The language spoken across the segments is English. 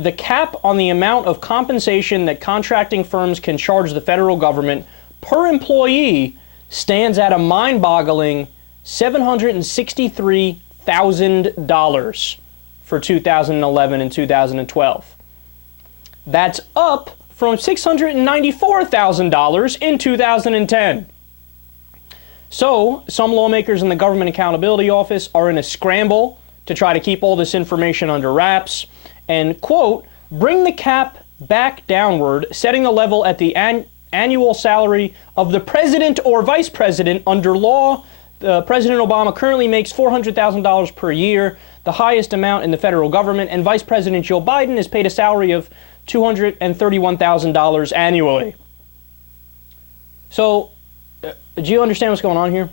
the cap on the amount of compensation that contracting firms can charge the federal government per employee stands at a mind-boggling $763,000 for 2011 and 2012. That's up from $694,000 in 2010. So, some lawmakers in the Government Accountability Office are in a scramble to try to keep all this information under wraps and, quote, bring the cap back downward, setting the level at the annual salary of the president or vice president under law. President Obama currently makes $400,000 per year, the highest amount in the federal government, and Vice President Joe Biden is paid a salary of $231,000 annually. So, do you understand what's going on here?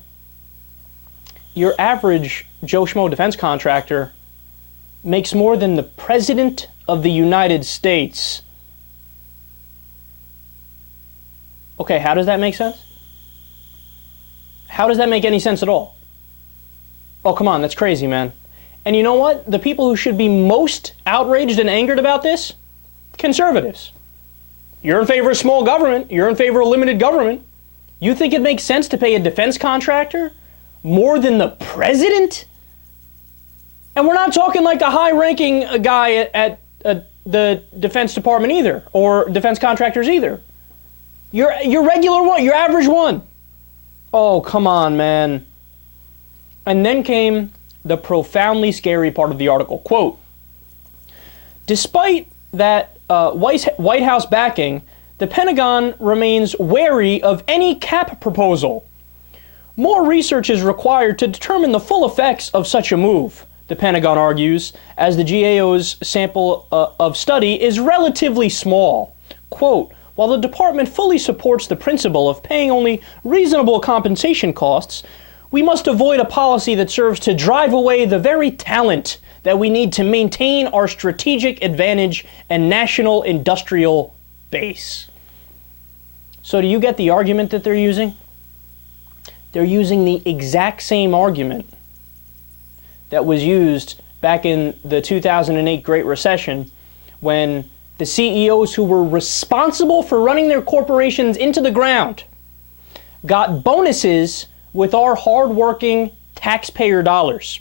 Your average Joe Schmo defense contractor makes more than the President of the United States. Okay, how does that make sense? How does that make any sense at all? Oh, come on, that's crazy, man. And you know what? The people who should be most outraged and angered about this? Conservatives. You're in favor of small government. You're in favor of limited government. You think it makes sense to pay a defense contractor more than the president? And we're not talking like a high-ranking guy at the Defense Department either, or defense contractors either. Your regular one, your average one. Oh, come on, man. And then came the profoundly scary part of the article. Quote, despite that White House backing, the Pentagon remains wary of any cap proposal. More research is required to determine the full effects of such a move, the Pentagon argues, as the GAO's sample of study is relatively small. Quote, while the department fully supports the principle of paying only reasonable compensation costs, we must avoid a policy that serves to drive away the very talent that we need to maintain our strategic advantage and national industrial base. So do you get the argument that they're using? They're using the exact same argument that was used back in the 2008 Great Recession when the CEOs who were responsible for running their corporations into the ground got bonuses with our hardworking taxpayer dollars.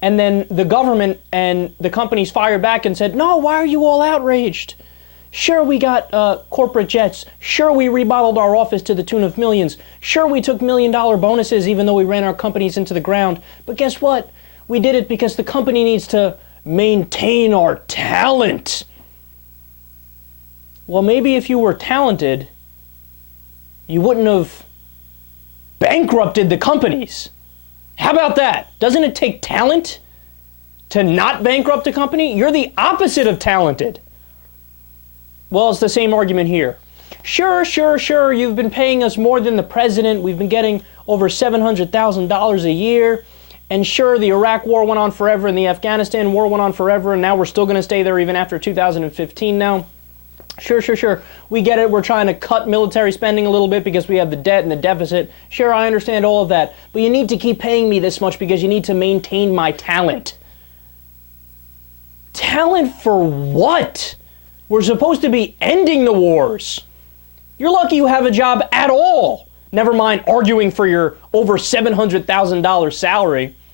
And then the government and the companies fired back and said, no, why are you all outraged? Sure, we got corporate jets. Sure, we remodeled our office to the tune of millions. Sure, we took $1 million bonuses even though we ran our companies into the ground. But guess what? We did it because the company needs to maintain our talent. Well, maybe if you were talented, you wouldn't have bankrupted the companies. How about that? Doesn't it take talent to not bankrupt a company? You're the opposite of talented. Well, it's the same argument here. Sure, you've been paying us more than the president. We've been getting over $700,000 a year. And sure, the Iraq war went on forever and the Afghanistan war went on forever, and now we're still going to stay there even after 2015 now. Sure. We get it. We're trying to cut military spending a little bit because we have the debt and the deficit. Sure, I understand all of that. But you need to keep paying me this much because you need to maintain my talent. Talent for what? We're supposed to be ending the wars. You're lucky you have a job at all. Never mind arguing for your over $700,000 salary.